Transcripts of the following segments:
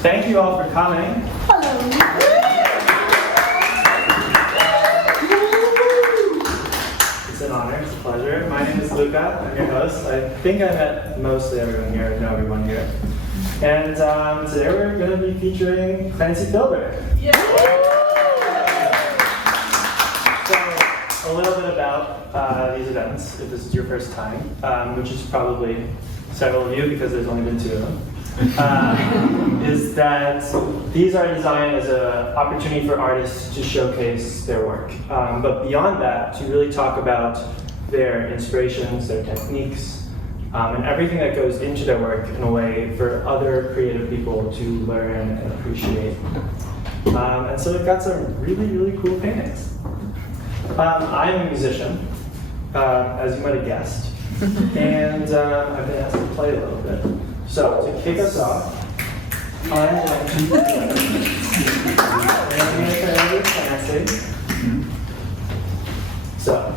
Thank you all for coming. Hello. It's an honor, it's a pleasure. My name is Luca, I'm your host. I think I met mostly everyone here, I know everyone here. And today we're going to be featuring Clancy Philbrick. Yeah. So, a little bit about these events, if this is your first time, which is probably several of you because there's only been 2 of them. Is that these are designed as an opportunity for artists to showcase their work. But beyond that, to really talk about their inspirations, their techniques, and everything that goes into their work in a way for other creative people to learn and appreciate. And so we've got some really, really cool paintings. I'm a musician, as you might have guessed, and I've been asked to play a little bit. So, to kick us off, I'm going to Clancy. So,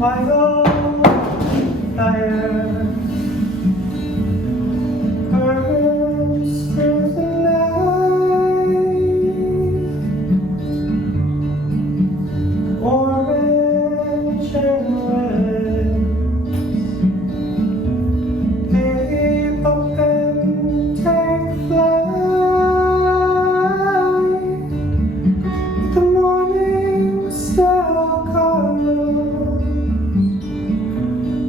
I go fire burns through the night, orange and red, deep open take flight, the morning still comes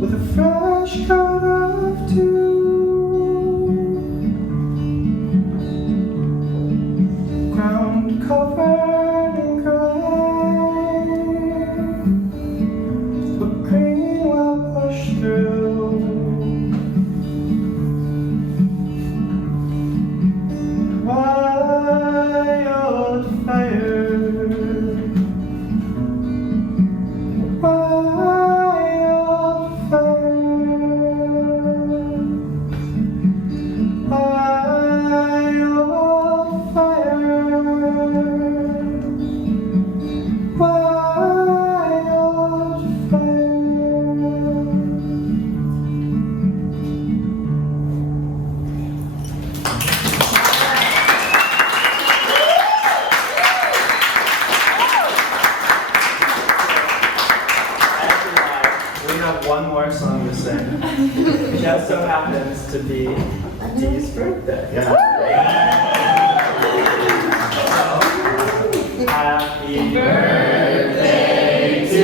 with a fresh coat of dew, ground covered in gray, but green will push through. Wild fire. One more song to sing. It just so happens to be Dee's birthday. Yeah. Happy birthday to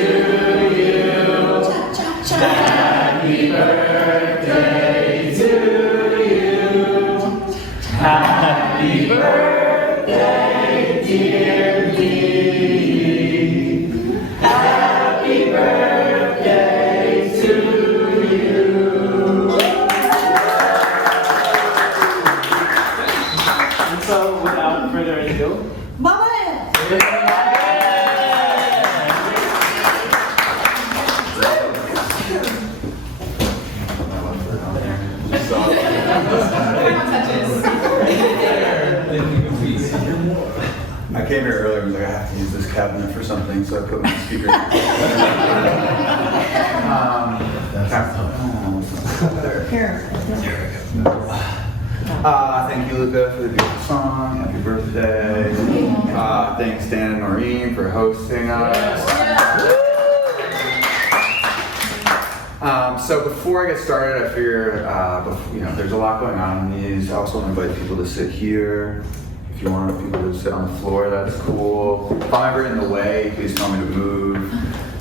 you. Happy birthday to you. Happy birthday, dear Dee. Happy birthday to you. And so, without further ado, Mama! I came here earlier and was like, I have to use this cabinet for something, so I put my speaker. Thank you, Luca, for the beautiful song. Happy birthday. Thanks, Dan and Noreen, for hosting us. So before I get started, I figure, there's a lot going on in these. I also want to invite people to sit here. If you want people to sit on the floor, that's cool. If I'm ever in the way, please tell me to move.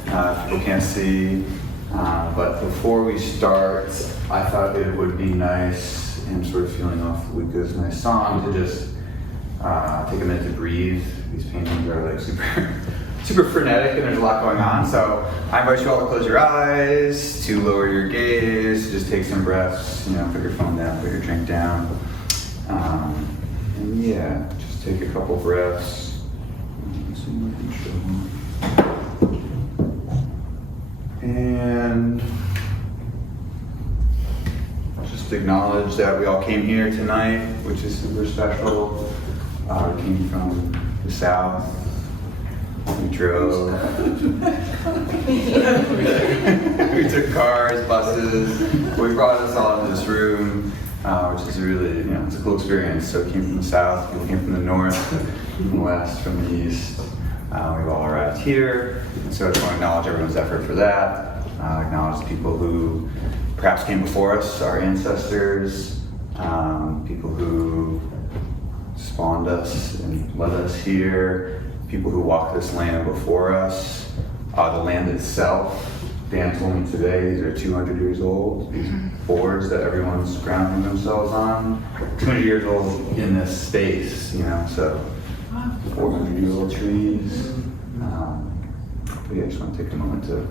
People can't see. But before we start, I thought it would be nice, and sort of feeling off Luca's nice song, to just take a minute to breathe. These paintings are like super frenetic, and there's a lot going on. So I invite you all to close your eyes, to lower your gaze, to just take some breaths. Put your phone down, put your drink down. And yeah, just take a couple breaths. acknowledge that we all came here tonight, which is super special. We came from the South. We drove. We took cars, buses. We brought us all into this room, which is really, it's a cool experience. So we came from the South, people came from the North, from the West, from the East. We've all arrived here. So I just want to acknowledge everyone's effort for that. Acknowledge the people who perhaps came before us, our ancestors, people who spawned us and led us here, people who walked this land before us, the land itself. Dan told me today these are 200 years old, these boards that everyone's grounding themselves on. 200 years old in this space, so 400-year-old trees. But yeah, I just want to take a moment to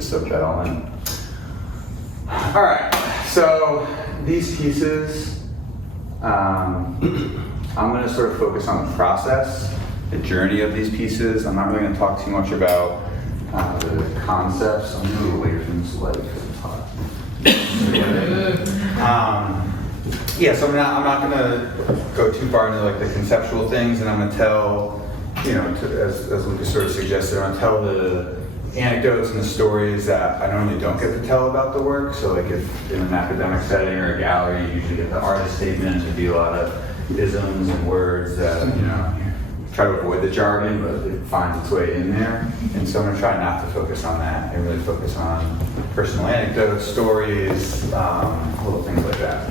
soak that all in. All right, so these pieces, I'm going to sort of focus on the process, the journey of these pieces. I'm not really going to talk too much about the concepts. I'm going to move away from this light because it's hot. So I'm not going to go too far into like the conceptual things, and I'm going to tell, as Lucas sort of suggested, I'm going to tell the anecdotes and the stories that I normally don't get to tell about the work. So like if in an academic setting or a gallery, you usually get the artist statement. There'd be a lot of isms and words that, try to avoid the jargon, but it finds its way in there. And so I'm going to try not to focus on that and really focus on personal anecdotes, stories, little things like that.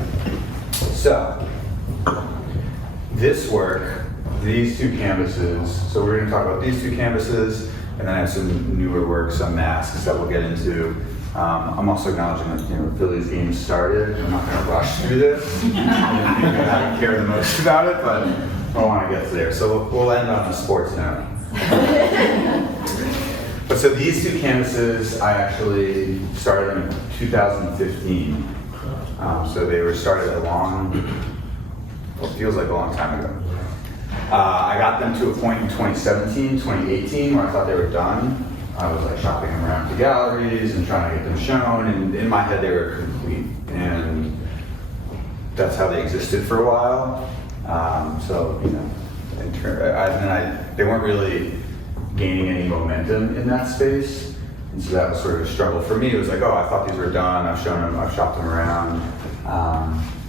So this work, these two canvases, so we're going to talk about these two canvases, and then I have some newer work, some masks that we'll get into. I'm also acknowledging that Philly's game started. I'm not going to rush through this. I don't care the most about it, but I want to get to there. So we'll end on a sports note. But so these two canvases, I actually started in 2015. So they were started it feels like a long time ago. I got them to a point in 2017, 2018, where I thought they were done. I was like shopping around to galleries and trying to get them shown, and in my head they were complete. And that's how they existed for a while. They weren't really gaining any momentum in that space. And so that was sort of a struggle for me. It was like, I thought these were done. I've shown them, I've shopped them around.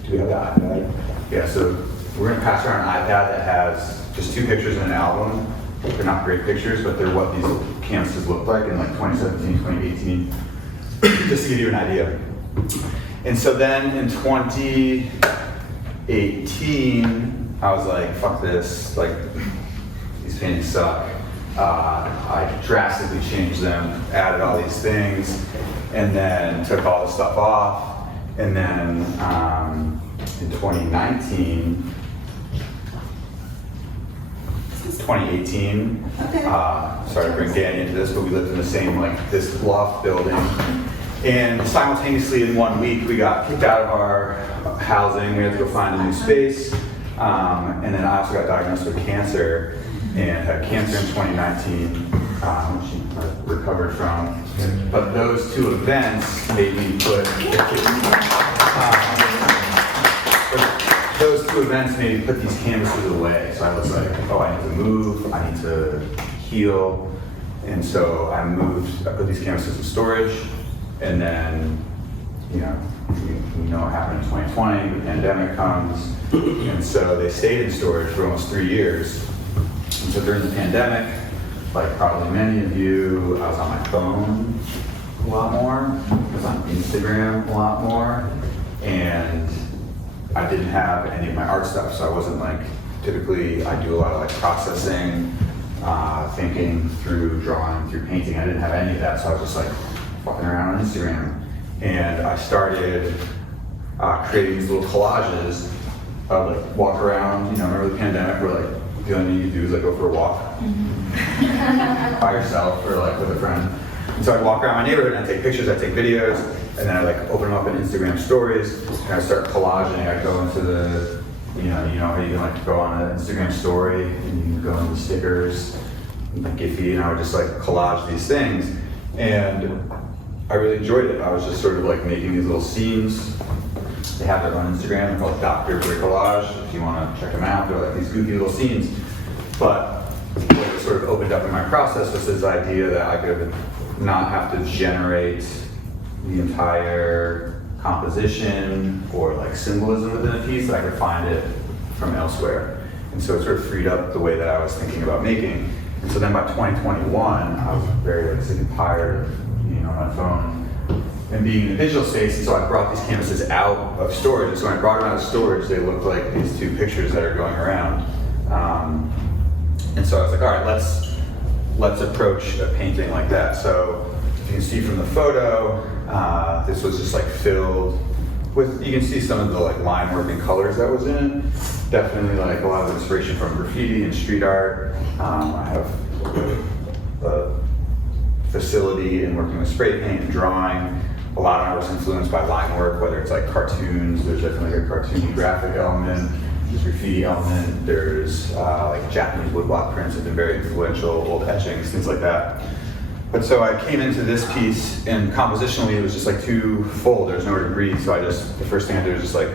Do we have that iPad? Yeah, so we're going to pass around an iPad that has just 2 pictures in an album. They're not great pictures, but they're what these canvases looked like in like 2017, 2018, just to give you an idea. And so then in 2018, I was like, fuck this, like, these paintings suck. I drastically changed them, added all these things, and then took all the stuff off. And then in 2018, sorry to bring Danny into this, but we lived in the same, this loft building. And simultaneously in 1 week, we got kicked out of our housing. We had to go find a new space. And then I also got diagnosed with cancer and had cancer in 2019, which I recovered from. But those two events made me put these canvases away. So I was like, I need to move, I need to heal. And so I put these canvases in storage, and then, we know what happened in 2020, the pandemic comes, and so they stayed in storage for almost 3 years. And so during the pandemic, like probably many of you, I was on my phone a lot more, I was on Instagram a lot more, and I didn't have any of my art stuff, so I wasn't typically I do a lot of processing, thinking through, drawing through, painting. I didn't have any of that, so I was just fucking around on Instagram. And I started creating these little collages. I would walk around, remember the pandemic where the only thing you do is go for a walk by yourself or with a friend. And so I'd walk around my neighborhood and I'd take pictures, I'd take videos, and then I'd open them up in Instagram stories, and I'd start collaging. I'd go into the, how you can go on an Instagram story and you can go into stickers, and Giphy, and I would just collage these things. And I really enjoyed it. I was just sort of making these little scenes They have their own Instagram, they're called Dr. Bricolage, if you want to check them out. They're like these goofy little scenes. But what sort of opened up in my process was this idea that I could not have to generate the entire composition or like symbolism within a piece, that I could find it from elsewhere. And so it sort of freed up the way that I was thinking about making. And so then by 2021, I was very like sick and tired of being on my phone and being in a digital space, and so I brought these canvases out of storage. And so when I brought them out of storage, they looked like these two pictures that are going around. And so I was like, all right, let's approach a painting like that. So you can see from the photo, this was just like filled with, you can see some of the like line work and colors that was in it. Definitely like a lot of inspiration from graffiti and street art. I have a facility in working with spray paint and drawing. A lot of my work's influenced by line work, whether it's like cartoons. There's definitely a cartoony graphic element. There's graffiti element. There's like Japanese woodblock prints have been very influential, old etchings, things like that. But so I came into this piece, and compositionally it was just like too full. There's nowhere to breathe. So the first thing I did was just like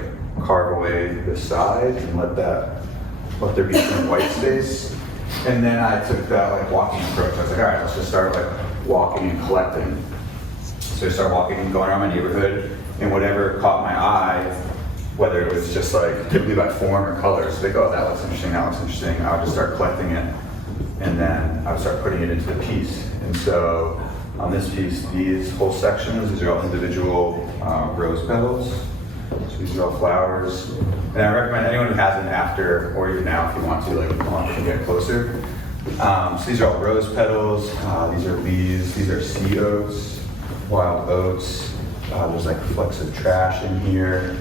carve away the sides and let there be some white space. And then I took that like walking approach. I was like, all right, let's just start like walking and collecting. So I started walking and going around my neighborhood, and whatever caught my eye, whether it was just like typically by form or color, so they go, oh, that looks interesting, that looks interesting, I would just start collecting it, and then I would start putting it into the piece. And so on this piece, these whole sections, these are all individual rose petals. So these are all flowers. And I recommend anyone who hasn't after, or even now if you want to, like to get closer. So these are all rose petals, these are leaves, these are sea oats, wild oats. There's like flecks of trash in here.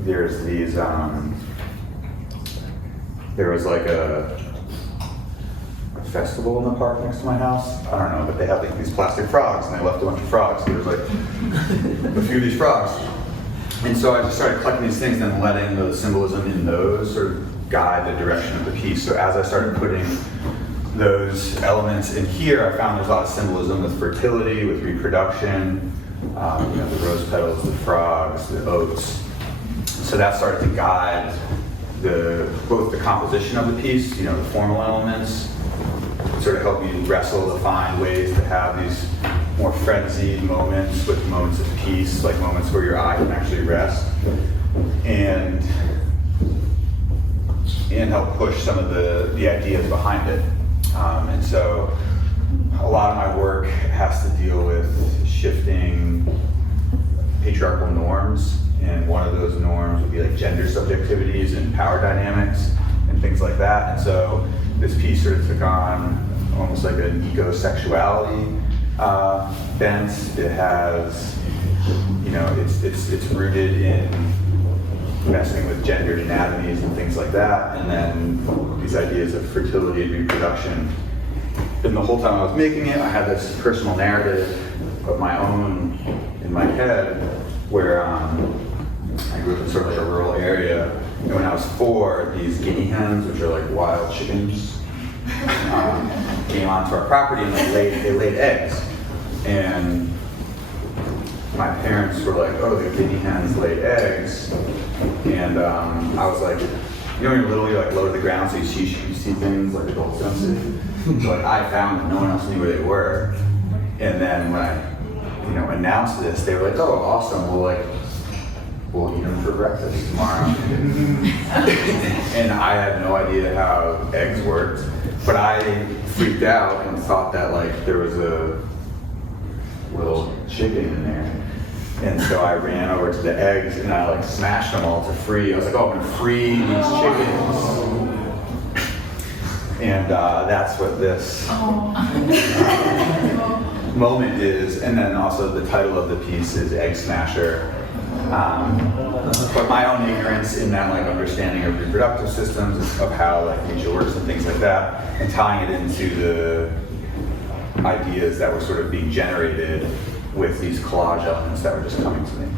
There's these, there was like a festival in the park next to my house. I don't know, but they had like these plastic frogs, and they left a bunch of frogs. There was like a few of these frogs. And so I just started collecting these things and letting the symbolism in those sort of guide the direction of the piece. So as I started putting those elements in here, I found there's a lot of symbolism with fertility, with reproduction, the rose petals, the frogs, the oats. So that started to guide both the composition of the piece, the formal elements, sort of help you wrestle to find ways to have these more frenzied moments with moments of peace, like moments where your eye can actually rest, and help push some of the ideas behind it. And so a lot of my work has to deal with shifting patriarchal norms, and one of those norms would be like gender subjectivities and power dynamics and things like that. And so this piece sort of took on almost like an eco-sexuality bent. It has, it's rooted in messing with gendered anatomies and things like that, and then these ideas of fertility and reproduction. And the whole time I was making it, I had this personal narrative of my own in my head, where I grew up in sort of like a rural area, and when I was 4, these guinea hens, which are like wild chickens, came onto our property and they laid eggs. And my parents were like, oh, the guinea hens laid eggs. And I was like, when you're little, you're like low to the ground, so you see things like adults don't see. So like I found them, no one else knew where they were. And then when I announced this, they were like, oh, awesome, we'll eat them for breakfast tomorrow. And I had no idea how eggs worked, but I freaked out and thought that like there was a little chicken in there. And so I ran over to the eggs and I like smashed them all to free. I was like, oh, I'm gonna free these chickens. And that's what this moment is. And then also the title of the piece is Egg Smasher. But my own ignorance in that like understanding of reproductive systems, of how like nature works and things like that, and tying it into the ideas that were sort of being generated with these collage elements that were just coming to me.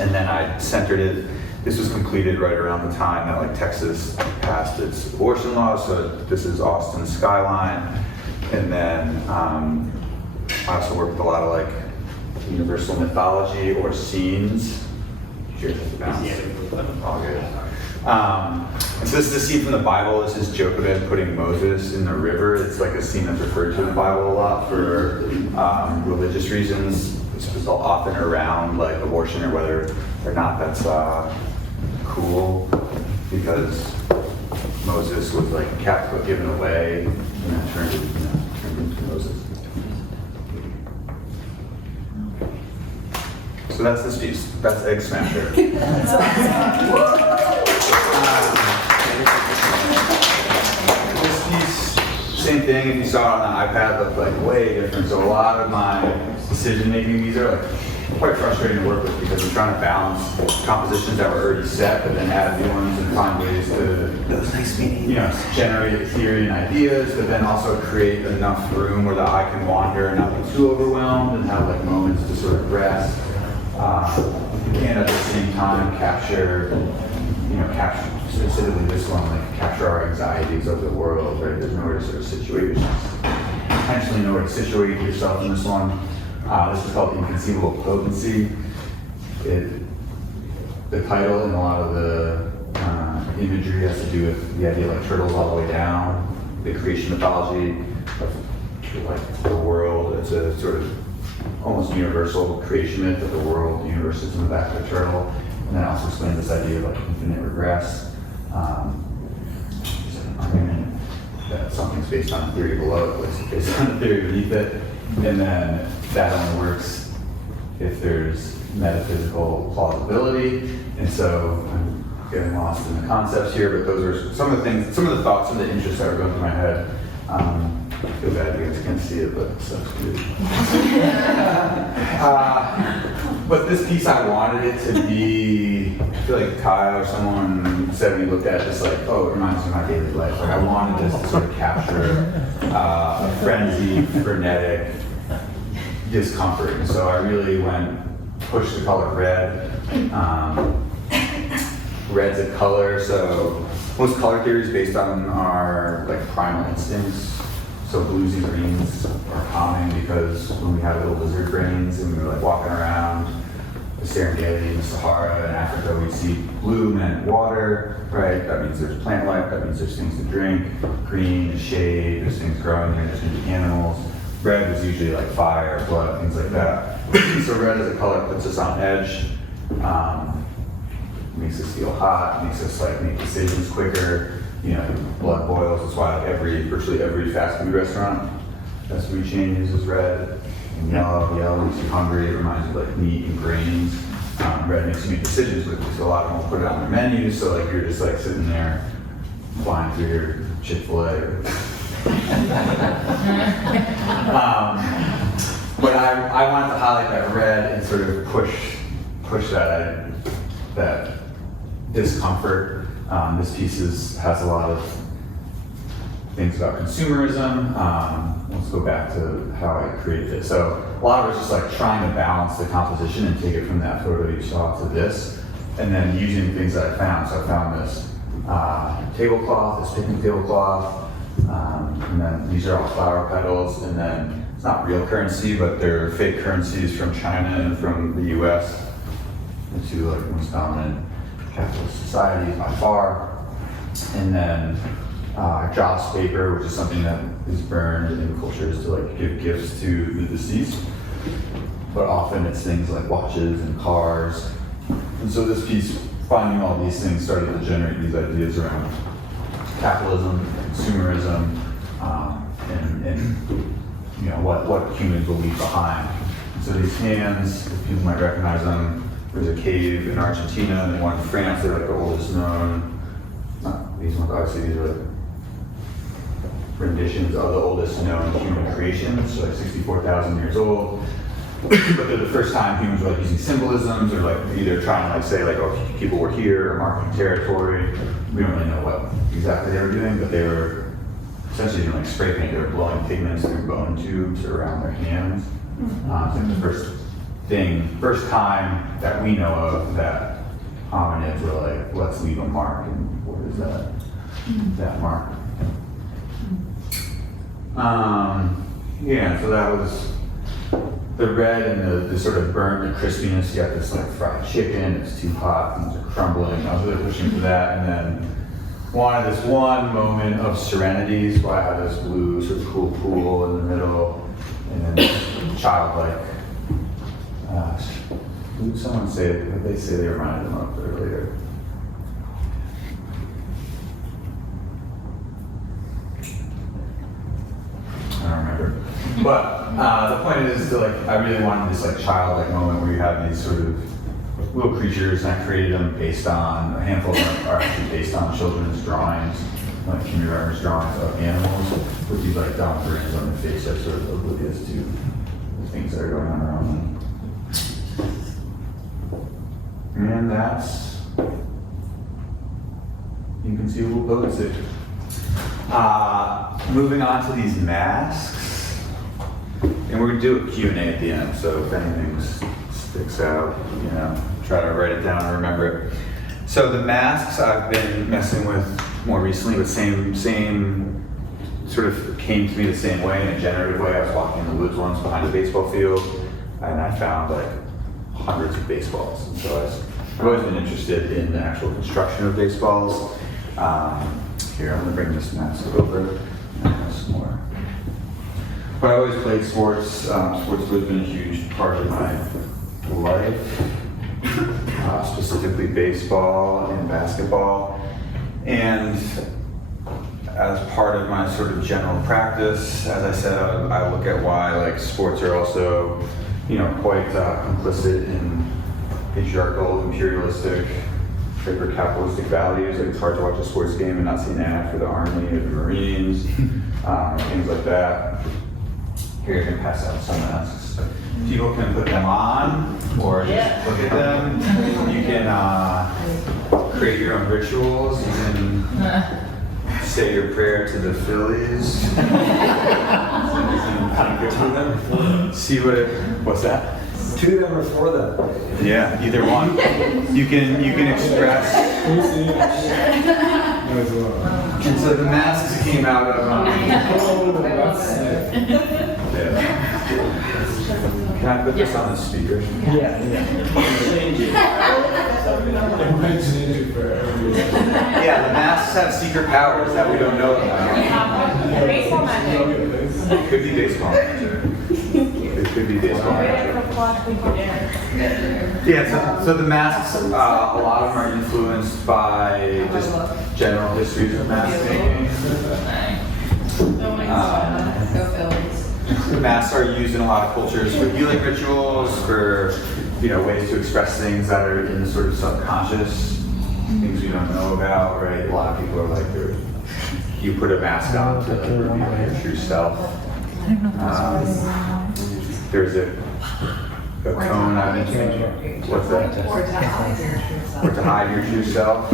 And then I centered it. This was completed right around the time that like Texas passed its abortion law, so this is Austin's skyline. And then I also worked with a lot of like universal mythology or scenes Cheers, bounce. All good. And so this is a scene from the Bible. This is Jochebed putting Moses in the river. It's like a scene that's referred to in the Bible a lot for religious reasons. It's often around like abortion or whether or not that's cool, because Moses was like given away and then turned into Moses. So that's this piece. That's Egg Smasher. This piece, same thing. If you saw it on the iPad, looked like way different. So a lot of my decision making, these are like quite frustrating to work with because I'm trying to balance compositions that were already set, but then add new ones and find ways to, generate theory and ideas, but then also create enough room where the eye can wander and not be too overwhelmed and have like moments to sort of rest. And at the same time capture specifically this one, like capture our anxieties of the world, right? There's nowhere to sort of situate yourself. Intentionally nowhere to situate yourself in this one. This is called Inconceivable Potency. The title and a lot of the imagery has to do with the idea like turtles all the way down, the creation mythology of like the world. It's a sort of almost universal creation myth of the world, the universe is in the back of a turtle. And then also explains this idea of like infinite regress. There's an argument that something's based on a theory below it, but it's based on a theory beneath it. And then that only works if there's metaphysical plausibility. And so I'm getting lost in the concepts here, but those are some of the things, some of the thoughts and the interests that are going through my head. I feel bad you guys can't see it, but it sucks good. But this piece, I wanted it to be, I feel like Kyle or someone said when he looked at it, just like, oh, it reminds me of my daily life. Like I wanted this to sort of capture a frenzy, frenetic discomfort. And so I really pushed the color red. Red's a color, so most color theory is based on our like primal instincts. So blues and greens are common because when we have little lizard brains and we were like walking around the Serengeti and the Sahara in Africa, we see blue meant water, right? That means there's plant life, that means there's things to drink. Green is shade, there's things growing here, there's maybe animals. Red is usually like fire, blood, things like that. So red as a color puts us on edge, makes us feel hot, makes us like make decisions quicker. Blood boils. That's why like virtually every fast food restaurant, fast food chain uses red. And yellow makes you hungry. It reminds you of like meat and grains. Red makes you make decisions quickly. So a lot of them will put it on their menus. So like you're just like sitting there, flying through your Chick-fil-A. But I wanted to highlight that red and sort of push that discomfort. This piece has a lot of things about consumerism. Let's go back to how I created it. So a lot of it's just like trying to balance the composition and take it from that photo you saw to this, and then using things that I found. So I found this tablecloth, this picnic tablecloth, and then these are all flower petals, and then it's not real currency, but they're fake currencies from China and from the US, the two like most dominant capitalist societies by far. And then joss paper, which is something that is burned in cultures to like give gifts to the deceased. But often it's things like watches and cars. And so this piece, finding all these things, started to generate these ideas around capitalism, consumerism, and what humans will leave behind. And so these hands, people might recognize them. There's a cave in Argentina and one in France. They're like the oldest known. Not these ones, obviously these are like renditions of the oldest known human creations, so like 64,000 years old. But they're the first time humans were like using symbolisms or like either trying to like say like, oh, people were here or marking territory. We don't really know what exactly they were doing, but they were essentially doing like spray paint. They were blowing pigments through bone tubes around their hands. It's the first time that we know of that hominids were like, let's leave a mark, and what is that mark? Yeah, so that was the red and the sort of burnt crispiness. You got this like fried chicken, it's too hot, things are crumbling. I was really pushing for that, and then wanted this one moment of serenity, so I had this blue sort of cool pool in the middle, and then this childlike. Who did someone say? They say they reminded them of earlier. I don't remember. But the point is to like, I really wanted this like childlike moment where you have these sort of little creatures, and I created them based on, a handful of them are actually based on children's drawings, like kindergartners' drawings of animals, with these like dumb grins on their face that's sort of oblivious to the things that are going on around them. And that's inconceivable potency. Moving on to these masks, and we're gonna do a Q&A at the end, so if anything sticks out, you know, try to write it down and remember it. So the masks I've been messing with more recently, but same sort of came to me the same way, in a generative way. I was walking in the woods once behind a baseball field, and I found like hundreds of baseballs. And so I've always been interested in the actual construction of baseballs. Here, I'm gonna bring this mask over and have some more. But I always played sports. Sports has always been a huge part of my life, specifically baseball and basketball. And as part of my sort of general practice, as I said, I look at why like sports are also, you know, quite complicit in patriarchal, imperialistic, hyper-capitalistic values. Like it's hard to watch a sports game and not see an ad for the Army or the Marines, things like that. Here, you can pass out some masks. People can put them on or just look at them. You can create your own rituals. You can say your prayer to the Phillies. See what's that? To them or for them? Yeah, either one. You can express. And so the masks came out of. Can I put this on the speaker? Yeah. Yeah, the masks have secret powers that we don't know about. Baseball magic. It could be baseball magic. It could be baseball magic. Yeah, so the masks, a lot of them are influenced by just general histories of mask making. Masks are used in a lot of cultures for healing rituals, for ways to express things that are in the sort of subconscious, things we don't know about, right? A lot of people are like, you put a mask on to reveal your true self. There's a cone I've been doing. What's that? Or to hide your true self,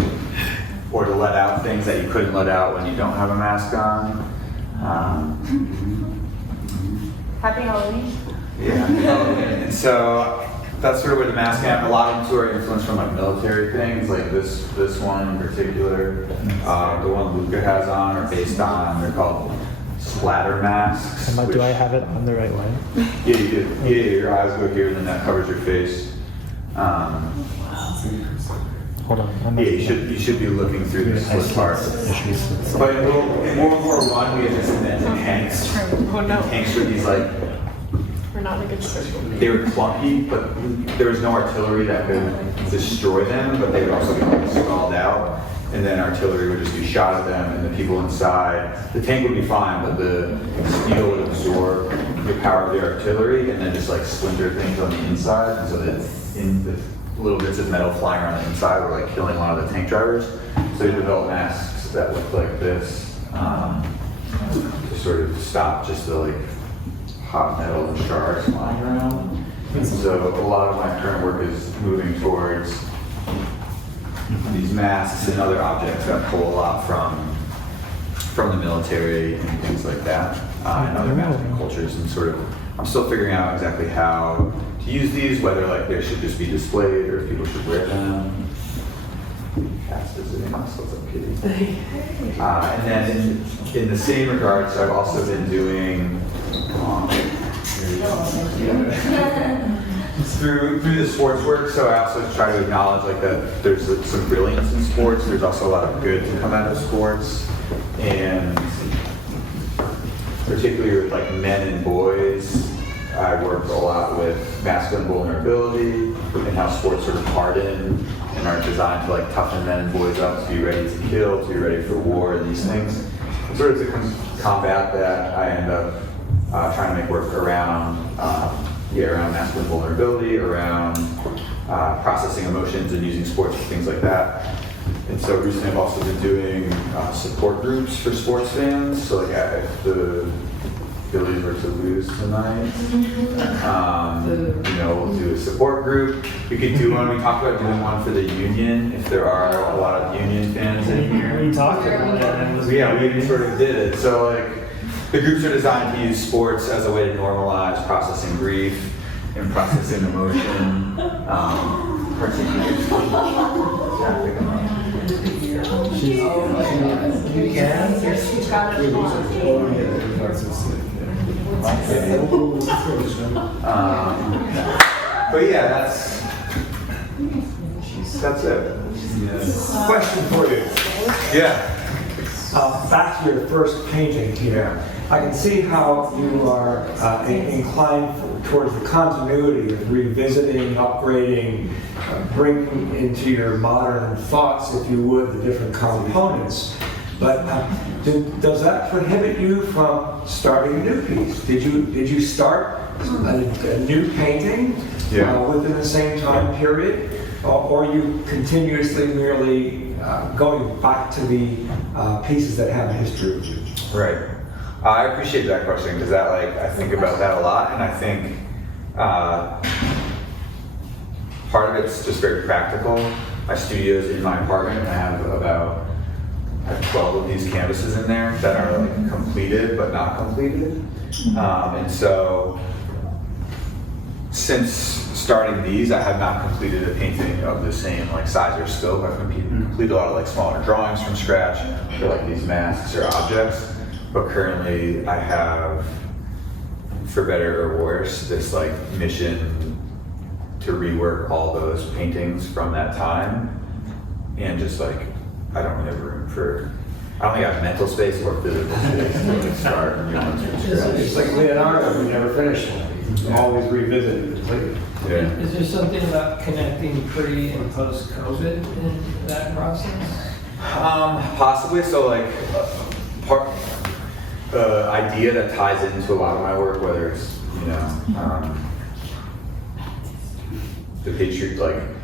or to let out things that you couldn't let out when you don't have a mask on. Happy Halloween. Yeah, and so that's sort of where the mask came. A lot of them too are influenced from like military things, like this one in particular. The one Luca has on are based on, they're called splatter masks. Do I have it on the right way? Yeah, you do. Yeah, your eyes go here, and then that covers your face. Hold on. Yeah, you should be looking through this split part. But in World War I, we had this invented tanks. Oh no. Tanks were these like, We're not in a good circle. they were clunky, but there was no artillery that could destroy them, but they would also be stalled out. And then artillery would just be shot at them, and the people inside, the tank would be fine, but the steel would absorb the power of the artillery and then just like splinter things on the inside, and so that the little bits of metal flying around the inside were like killing a lot of the tank drivers. So they developed masks that looked like this to sort of stop just the like hot metal and shards flying around. And so a lot of my current work is moving towards these masks and other objects that pull a lot from the military and things like that, and other masking cultures. And sort of, I'm still figuring out exactly how to use these, whether like they should just be displayed or if people should wear them. Cats visiting us, what's up, kitty? And then in the same regard, so I've also been doing through the sports work. So I also try to acknowledge like that there's some brilliance in sports. There's also a lot of good to come out of sports, and particularly with like men and boys. I work a lot with masculine vulnerability and how sports sort of harden and are designed to like toughen men and boys up to be ready to kill, to be ready for war, and these things. And sort of to combat that, I end up trying to make work around around masculine vulnerability, around processing emotions and using sports for things like that. And so recently I've also been doing support groups for sports fans. So like if the Phillies were to lose tonight, we'll do a support group. We could do one. We talked about doing one for the union if there are a lot of union fans in here. We talked about it. And it was We sort of did it. So like the groups are designed to use sports as a way to normalize processing grief and processing emotion. Particularly. But yeah, that's it. Question for you. Yeah. Back to your first painting here. I can see how you are inclined towards the continuity of revisiting, upgrading, bringing into your modern thoughts, if you would, the different components. But does that prohibit you from starting a new piece? Did you start a new painting within the same time period, or are you continuously merely going back to the pieces that have a history with you? Right. I appreciate that question because I think about that a lot, and I think part of it's just very practical. My studio is in my apartment, and I have about 12 of these canvases in there that are like completed but not completed. And so since starting these, I have not completed a painting of the same like size or scope. I've completed a lot of like smaller drawings from scratch for like these masks or objects. But currently I have, for better or worse, this like mission to rework all those paintings from that time, and just like I don't have room for, I don't think I have mental space or physical space to start new ones from scratch. It's like Leonardo, we never finished one. Always revisited. Yeah. Is there something about connecting pre and post COVID in that process? Possibly. So like part idea that ties into a lot of my work, whether it's the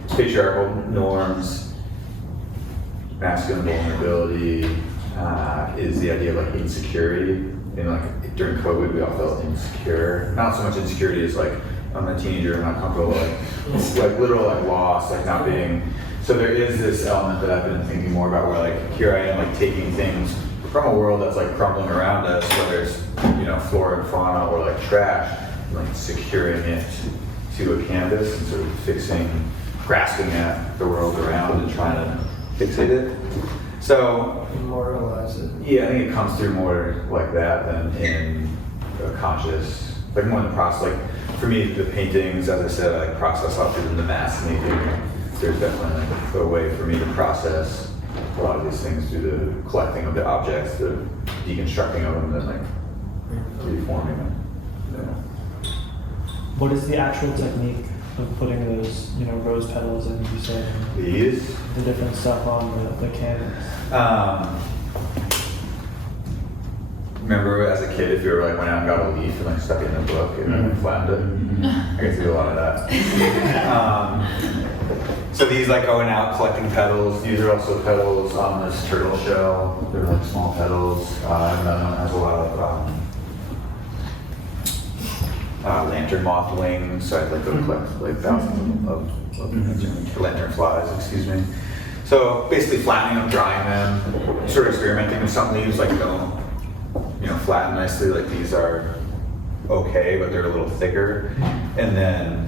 patriarchal norms, masculine vulnerability, is the idea of like insecurity. And like during COVID, we all felt insecure. Not so much insecurity as like I'm a teenager, I'm not comfortable, like literal like loss, like not being. So there is this element that I've been thinking more about, where like here I am like taking things from a world that's like crumbling around us, whether it's flora and fauna or like trash, and, like securing it to a canvas and sort of grasping at the world around and trying to fixate it. So Immortalize it. yeah, I think it comes through more like that than in a conscious, like more in the process. Like for me, the paintings, as I said, I process off through the mask making. There's definitely like a way for me to process a lot of these things through the collecting of the objects, the deconstructing of them, and then like reforming them. Yeah. What is the actual technique of putting those, rose petals and you said These? the different stuff on the canvas? Remember as a kid, if you were like went out and got a leaf and like stuck it in a book and then flattened it? I get to do a lot of that. So these like going out collecting petals. These are also petals on this turtle shell. They're like small petals. Another one has a lot of lantern moth wings. So I'd like to collect like thousands of lantern flies, excuse me. So basically flattening them, drying them, sort of experimenting with some leaves like don't flatten nicely, like these are okay, but they're a little thicker. And then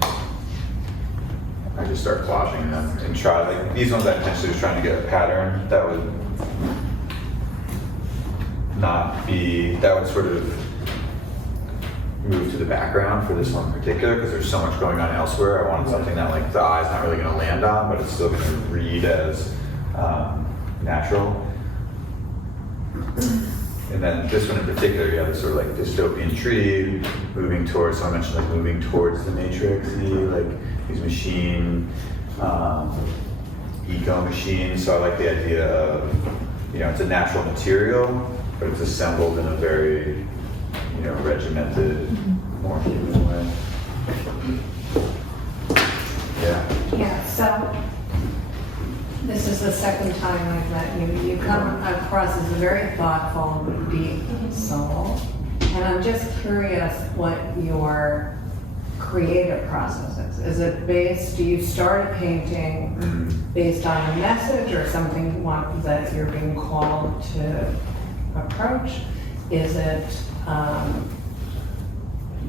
I just start collaging them and try, like these ones I intentionally was trying to get a pattern that would move to the background for this one in particular because there's so much going on elsewhere. I wanted something that like the eye's not really going to land on, but it's still going to read as natural. And then this one in particular, you have this sort of like dystopian tree moving towards, so I mentioned like moving towards the matrix, like these machine, eco machines. So I like the idea of, it's a natural material, but it's assembled in a very, regimented, more human way. Yeah, so this is the second time I've met you. You come across as a very thoughtful, deep soul. And I'm just curious what your creative process is. Is it based, do you start a painting based on a message or something that you're being called to approach? Is it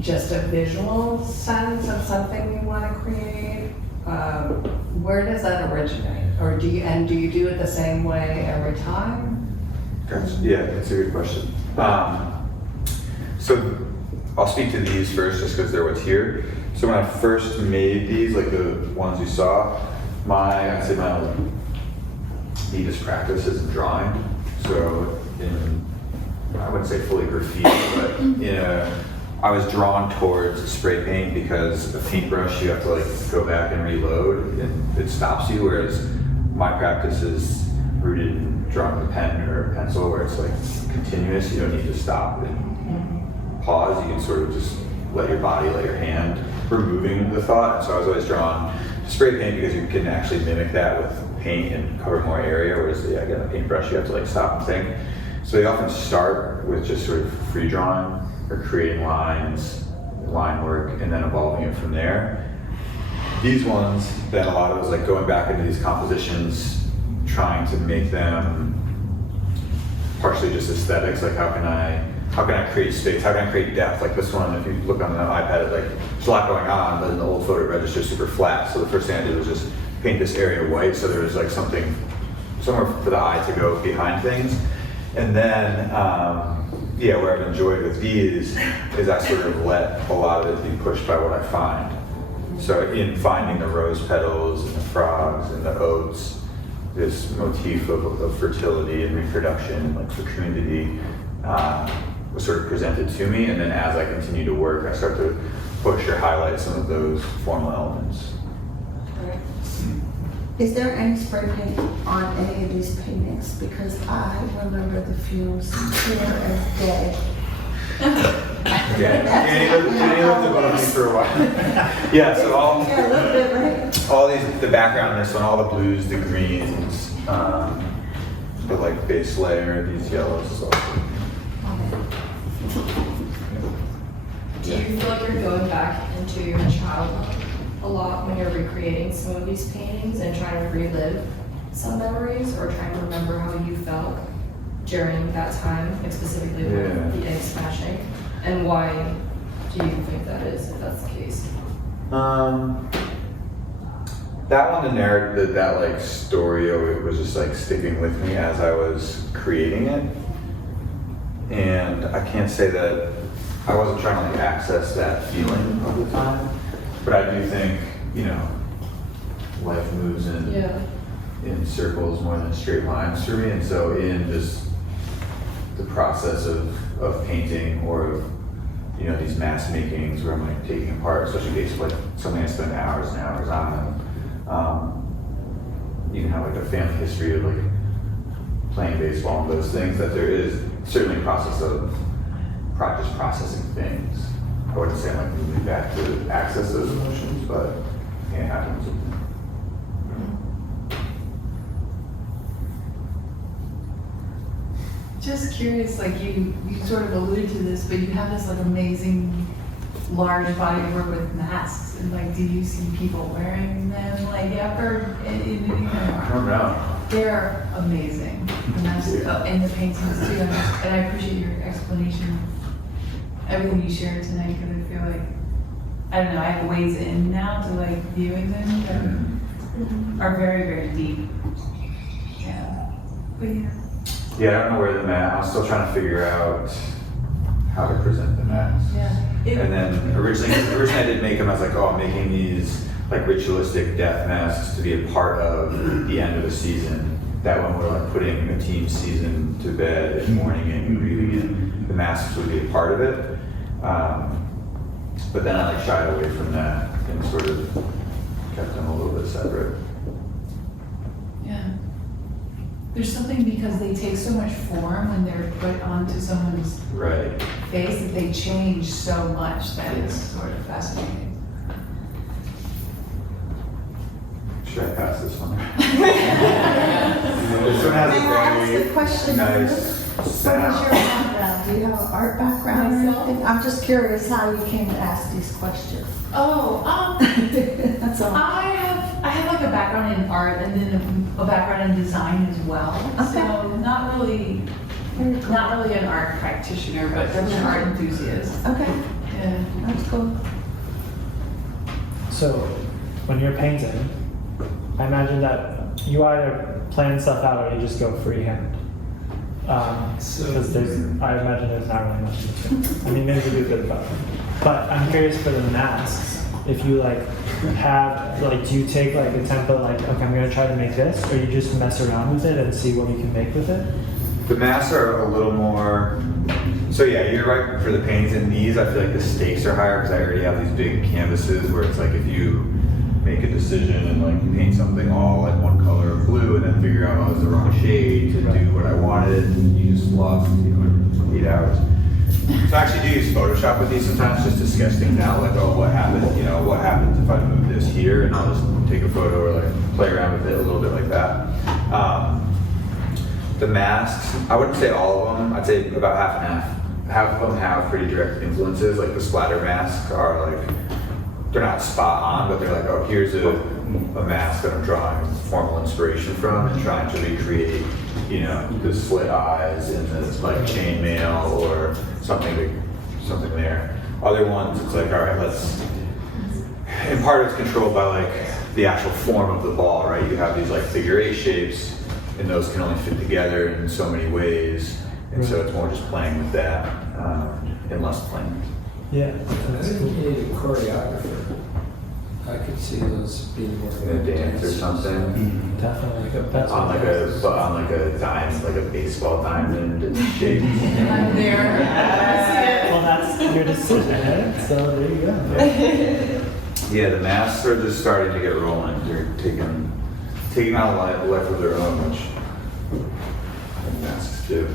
just a visual sense of something you want to create? Where does that originate? Or do you do it the same way every time? Yeah, that's a good question. So I'll speak to these first just because they're what's here. So when I first made these, like the ones you saw, I'd say my deepest practice is drawing. So I wouldn't say fully graffiti, but I was drawn towards spray paint because a paintbrush, you have to like go back and reload and it stops you, whereas my practice is rooted in drawing with a pen or a pencil where it's like continuous, you don't need to stop and pause, you can sort of just let your body, let your hand removing the thought. And so I was always drawn to spray paint because you can actually mimic that with paint and cover more area, whereas again, a paintbrush, you have to like stop and think. So they often start with just sort of free drawing or creating lines, line work, and then evolving it from there. These ones, then a lot of it was like going back into these compositions, trying to make them partially just aesthetics, like how can I create space, how can I create depth? Like this one, if you look on the iPad, there's a lot going on, but in the old photo register is super flat. So the first thing I did was just paint this area white so there was like somewhere for the eye to go behind things. And then, where I've enjoyed with these is I sort of let a lot of it be pushed by what I find. So in finding the rose petals and the frogs and the oats, this motif of fertility and reproduction and like fecundity was sort of presented to me. And then as I continue to work, I start to push or highlight some of those formal elements. Is there any spray paint on any of these paintings? Because I remember the fumes clear as day. Danny lived above me for a while. Yeah, so a little bit, right? all these, the background in this one, all the blues, the greens, the like base layer, these yellows is also. Do you feel like you're going back into your childhood a lot when you're recreating some of these paintings and trying to relive some memories or trying to remember how you felt during that time, like specifically with the egg smashing? And why do you think that is, if that's the case? That one, the narrative, that like story, it was just like sticking with me as I was creating it. And I can't say that I wasn't trying to like access that feeling all the time, but I do think, life moves in circles more than straight lines for me. And so in just the process of painting or of, these mass makings where I'm like taking apart, especially based like something I spend hours and hours on, you can have like a family history of like playing baseball and those things, that there is certainly a process of just processing things. I wouldn't say I'm like moving back to access those emotions, but it happens. Just curious, like you sort of alluded to this, but you have this like amazing large body of work with masks, and like, do you see people wearing them like ever in I don't know. They're amazing, and that's in the paintings too. And I appreciate your explanation, everything you shared tonight, because I feel like, I don't know, I have ways in now to like viewing them that are very, very deep. Yeah, but yeah. Yeah, I don't know where I'm at. I'm still trying to figure out how to present the mask. Yeah. And then originally I did make them as like, oh, I'm making these like ritualistic death masks to be a part of the end of a season. That when we're like putting a team season to bed and mourning it and grieving it, the masks would be a part of it. But then I like shied away from that and sort of kept them a little bit separate. Yeah. There's something because they take so much form when they're put onto someone's Right. face that they change so much that it's sort of fascinating. Should I pass this one? May This one has I ask a a question? very nice What is your sound. background? Do you have an art background or Myself? anything? I'm just curious how you came to ask these questions. Oh, That's all. I have like a background in art and then a background in design as well. Okay. So not really an art practitioner, but definitely an art enthusiast. Okay, Yeah. that's cool. So, when you're painting, I imagine that you either plan stuff out or you just go freehand. Because I imagine there's not really much in between. I mean, maybe you do a bit of both. But I'm curious for the masks, if you like have, like, do you take like a template, like, okay, I'm gonna try to make this, or you just mess around with it and see what you can make with it? The masks are a little more, so yeah, you're right for the paintings. In these, I feel like the stakes are higher because I already have these big canvases where it's like if you make a decision and like paint something all like one color of blue and then figure out, oh, it's the wrong shade to do what I wanted, and you just lost, 8 hours. So I actually do use Photoshop with these sometimes just to sketch things out, like, oh, what happened, what happens if I move this here, and I'll just take a photo or like play around with it a little bit like that. The masks, I wouldn't say all of them, I'd say about half and half. Half of them have pretty direct influences, like the splatter masks are like, they're not spot on, but they're like, oh, here's a mask that I'm drawing formal inspiration from and trying to recreate, the slit eyes and the like chainmail or something there. Other ones, it's like, all right, and part of it's controlled by like the actual form of the ball, right? You have these like figure 8 shapes, and those can only fit together in so many ways, and so it's more just playing with that and less playing. Yeah. I think you need a choreographer. I could see those being more. In a dance or something. Definitely. That's On like a diamond, like a baseball diamond shape. I'm there. Well, that's your decision, right? So there you go. Yeah, the masks are just starting to get rolling. They're taking on a life of their own, which I think masks do.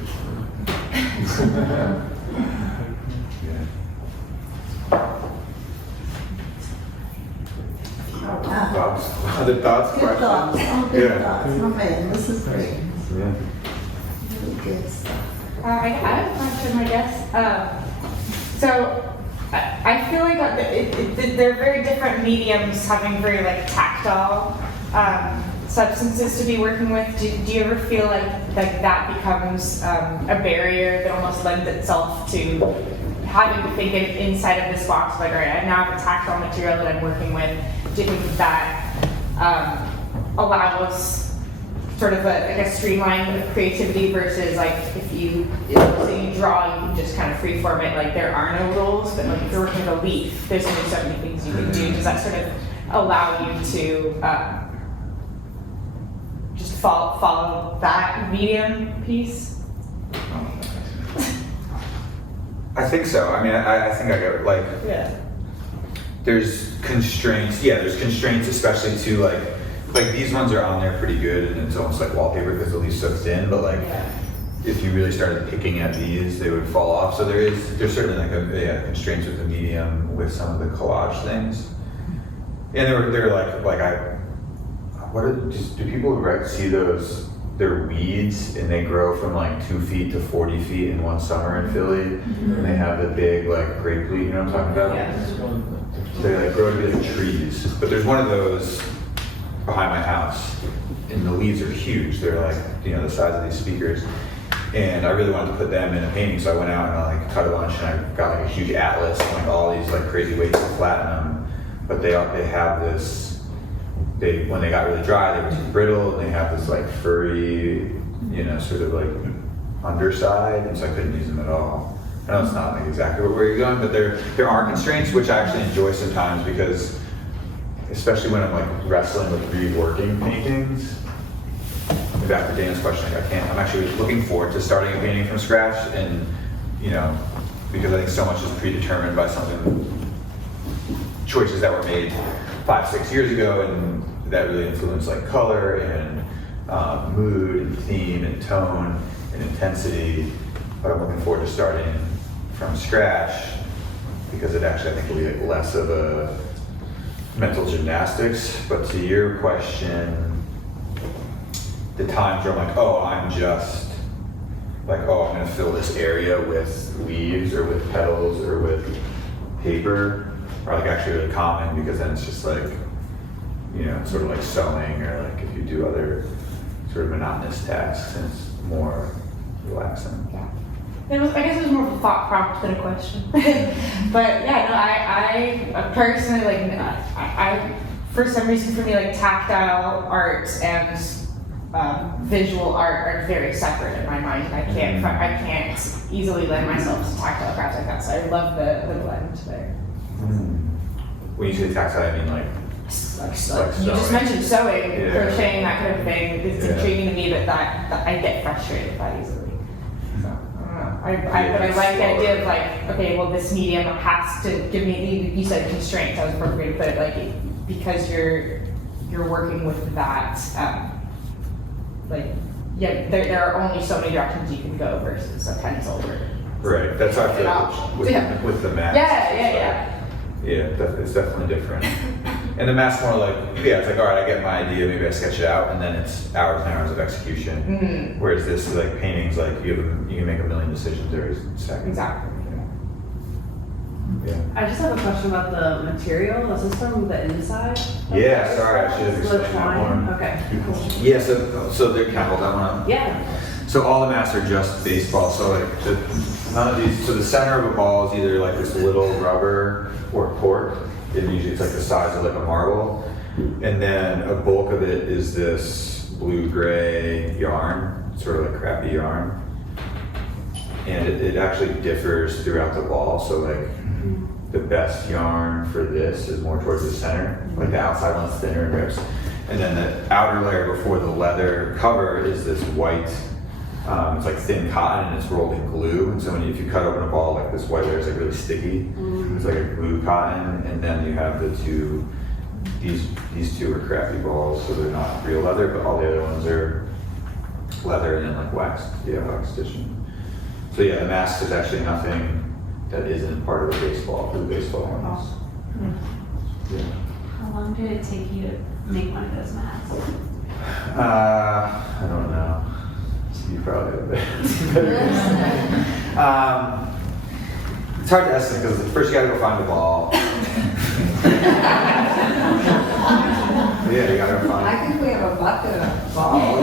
Thoughts? Other thoughts? Good thoughts. Oh, good Yeah. thoughts. Oh, man, this is great. Yeah. Really good stuff. I have a question, I guess. So I feel like they're very different mediums, having very like tactile substances to be working with. Do you ever feel like that becomes a barrier that almost lends itself to having to think inside of this box? Like, all right, I now have a tactile material that I'm working with. Do you think that allows sort of a streamline of creativity versus like if you draw, you can just kind of freeform it, like there are no rules, but like if you're working with a leaf, there's only so many things you can do. Does that sort of allow you to just follow that medium piece? I think so. I mean, I think I get it. Like, Yeah. there's constraints. Yeah, there's constraints, especially to like these ones are on there pretty good, and it's almost like wallpaper because the leaf soaks in. But like, if you really started picking at these, they would fall off. So there's certainly like constraints with the medium with some of the collage things. And they're do people see those? They're weeds, and they grow from like 2 feet to 40 feet in one summer in Philly, and they have the big like grape leaf. You know what I'm talking about? Yeah. They like grow to be like trees. But there's one of those behind my house, and the leaves are huge. They're like the size of these speakers, and I really wanted to put them in a painting, so I went out and I like cut a bunch, and I got like a huge atlas and like all these like crazy ways to flatten them. But they have this. When they got really dry, they were too brittle, and they have this like furry, sort of like underside, and so I couldn't use them at all. And know it's not like exactly where you're going, but there are constraints, which I actually enjoy sometimes because, especially when I'm like wrestling with reworking paintings. Back to Dana's question, like I'm actually looking forward to starting a painting from scratch, and because I think so much is predetermined by choices that were made 5-6 years ago, and that really influence like color and mood and theme and tone and intensity. But I'm looking forward to starting from scratch because it actually, I think, will be like less of a mental gymnastics. But to your question, the times where I'm like, I'm going to fill this area with leaves or with petals or with paper are like actually really common, because then it's just like, sort of like sewing, or like if you do other sort of monotonous tasks, and it's more relaxing. Yeah. I guess it was more of a thought prompt than a question. But yeah, no, I personally, like, I for some reason, for me, like tactile art and visual art are very separate in my mind. I can't easily lend myself to tactile crafts like that. So I love the blend there. When you say tactile, I mean like You just mentioned sewing, Yeah. crocheting, that kind of thing. It's Yeah. intriguing to me that I get frustrated by easily. So I don't know. But I like the idea of like, okay, well, this medium has to give me. You said constraints. That was a perfect way to put it. Like because you're working with that. There are only so many directions you can go versus a pencil. Right. That's how I feel like with the mask. Yeah, it's definitely different. And the mask's more like, it's like, all right, I get my idea, maybe I sketch it out, and then it's hours and hours of execution. Mm-hmm. Whereas this is like paintings, like you can make a million decisions every second. Exactly. Yeah. I just have a question about the material. Is this from the inside? Yeah, sorry, I should have So it's explained that fine. more. Okay, cool. Yeah, so they can hold that one up. Yeah. So all the masks are just baseball. So like none of these. So the center of a ball is either like this little rubber or cork. It's like the size of like a marble, and then a bulk of it is this blue-gray yarn, sort of like crappy yarn, and it actually differs throughout the ball. So like the best yarn for this is more towards the center, like the outside one's thinner and rips, and then the outer layer before the leather cover is this white. It's like thin cotton and it's rolled in glue. And so if you cut open a ball, like this white layer is like really sticky. It's like a glue cotton. And then you have these two are crappy balls, so they're not real leather, but all the other ones are leather and then like wax stitching. So yeah, the mask is actually nothing that isn't part of the baseball for the baseball ones. Yeah. How long did it take you to make one of those masks? I don't know. You probably have better. It's hard to estimate because first you gotta go find the ball. Yeah, you gotta go find. I think we have a bucket of balls.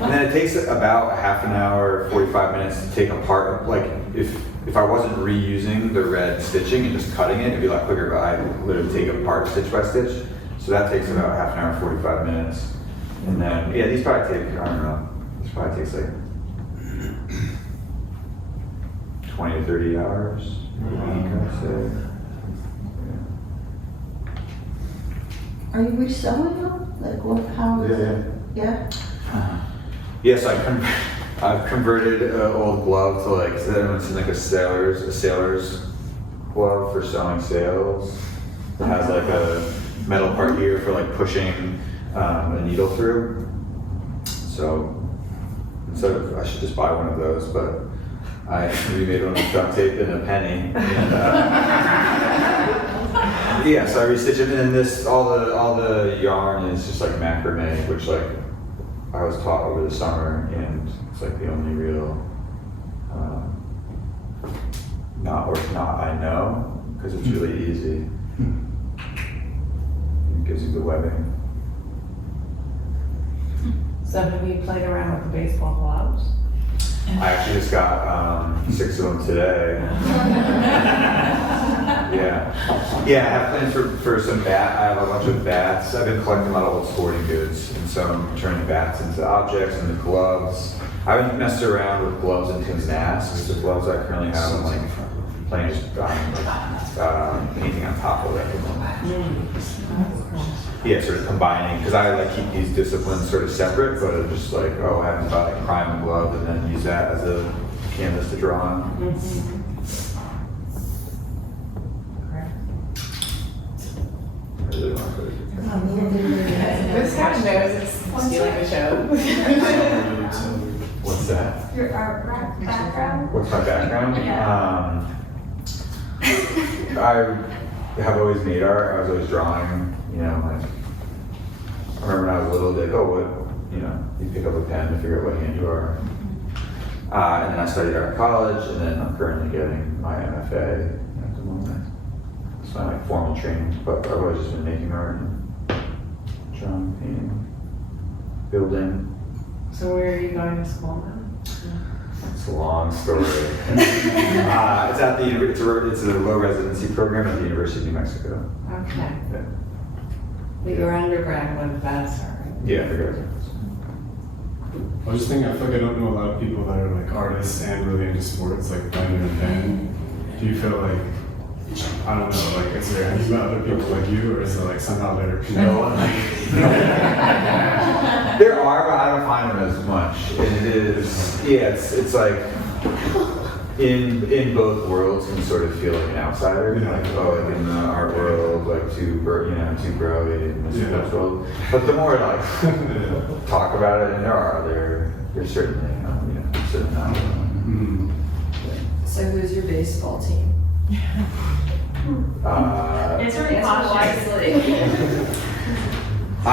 And then it takes about a half an hour, 45 minutes to take apart. Like if I wasn't reusing the red stitching and just cutting it, it'd be a lot quicker. But I literally take it apart stitch by stitch. So that takes about half an hour, 45 minutes. And then, these probably take, I don't know, this probably takes like 20 to 30 hours a week, I'd say. Are you resewing them? Like what, how is it? Yeah? Yes, I've converted an old glove to like, so everyone's seen like a sailor's glove for sewing sails. It has like a metal part here for like pushing a needle through. So instead of, I should just buy one of those, but I remade one with duct tape and a penny. And, so I restitch it, and then all the yarn is just like macrame, which like I was taught over the summer, and it's like the only real knot I know, because it's really easy. It gives you the webbing. So have you played around with the baseball gloves? I actually just got 6 of them today. I have plans for some I have a bunch of bats. I've been collecting a lot of old sporting goods, and so I'm turning bats into objects and the gloves. I haven't messed around with gloves and masks. The gloves I currently have, I'm like playing just painting on top of it at the moment. Yeah, sort of combining, because I like keep these disciplines sort of separate, but I'm just like, oh, I haven't got like prime and glove, and then use that as a canvas to draw on. I really want to This kind of knows it's stealing the show. What's that? Your art background? What's my background? Yeah. I have always made art. I was always drawing. You know, like I remember when I was little, like, oh, what? You know, you pick up a pen to figure out what hand you are. And then I studied art in college, and then I'm currently getting my MFA at the moment. It's my like formal training, but I've always just been making art, and drawing, painting, building. So where are you going to school now? It's a long story. It's at the it's a low residency program at the University of New Mexico. Okay. Yeah, But your undergrad went faster, right? yeah, for graduate. I was just thinking, I feel like I don't know a lot of people that are like artists and really into sports, like playing in a band. Do you feel like, I don't know, like, is there, have you met other people like you, or is it like somehow they're connected? There are, but I don't find them as much. It is, yeah, it's like in both worlds you sort of feel like an outsider. Yeah. Like, oh, like in the art world, like too broy in the sports world. But the more like talk about it, and there's certainly certain not. So who's your baseball team? It's really wisely. I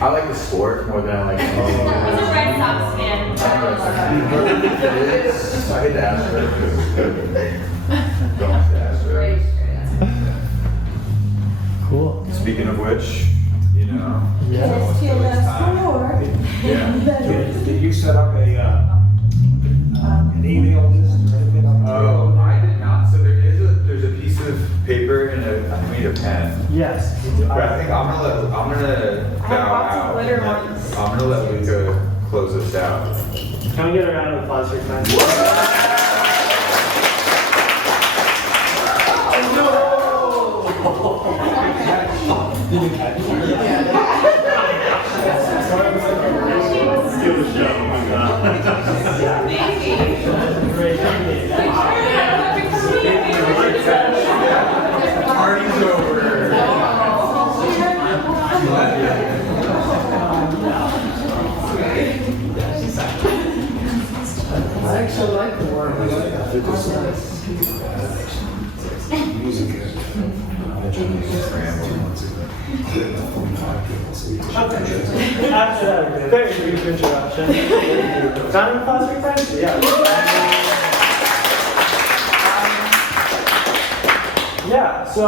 like the sport more than I like anything. He's a Red Sox fan. I hate the Astros. Don't like the Astros. Cool. Speaking of which, you know. Yeah. Let's kill us for. Yeah. Did you set up an email list or anything? Oh, I did not. So there's a piece of paper and I made a pen. Yes. But I think I'm gonna I have bow lots of out. glitter and ones. I'm gonna let Luca close us out. Can we get a round of applause for Clancy? Steal the show. Oh my God. Great. Party's over. I actually like the work. After that very brief introduction, round of applause for Clancy. Yeah. Yeah. So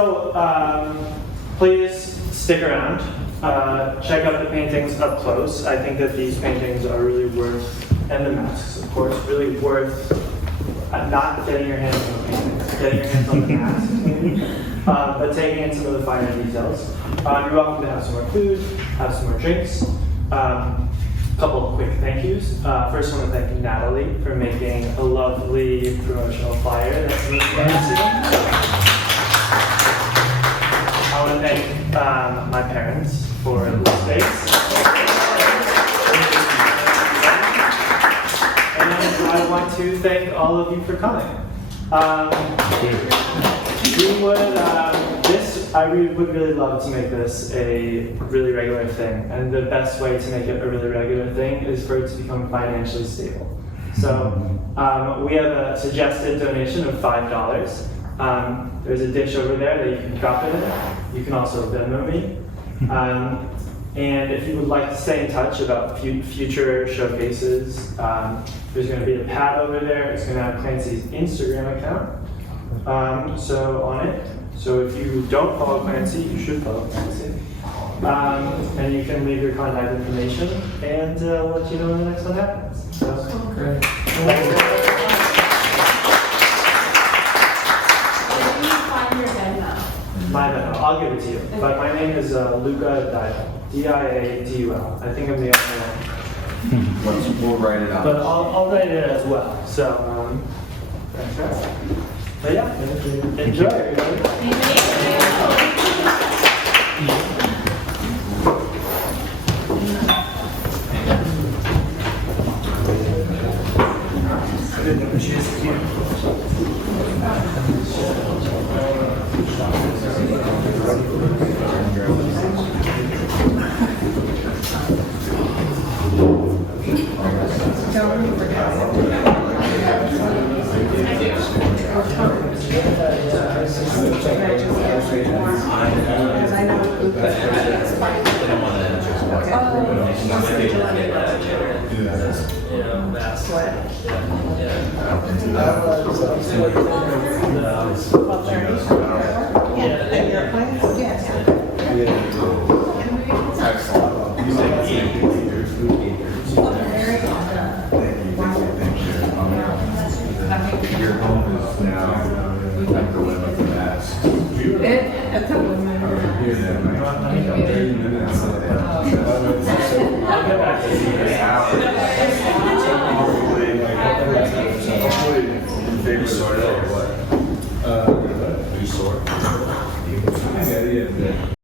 please stick around. Check out the paintings up close. I think that these paintings are really worth, and the masks, of course, really worth not getting your hands on the paintings, getting your hands on the masks, but taking in some of the finer details. You're welcome to have some more food, have some more drinks. Couple of quick thank yous. First, I want to thank Natalie for making a lovely promotional flyer that's really fancy. I want to thank my parents for the space. And I want to thank all of you for coming. I would really love to make this a really regular thing. And the best way to make it a really regular thing is for it to become financially stable. So we have a suggested donation of $5. There's a dish over there that you can drop it in. You can also Venmo me. And if you would like to stay in touch about future showcases, there's going to be a pad over there. It's going to have Clancy's Instagram account. So on it. So if you don't follow Clancy, you should follow Clancy. And you can leave your contact information, and we'll let you know when the next one happens. So, Great. Where do you find your Venmo? my Venmo, I'll give it to you. But my name is Luca Dial, Diadul. I think I'm the only one. We'll write it out. But I'll write it as well. So, fantastic. But yeah, enjoy everybody. Because I know. Your home is now at the limit of the mask. A couple of members. I'll get back to you. Hopefully, favorite sort of what? You sort? Yeah.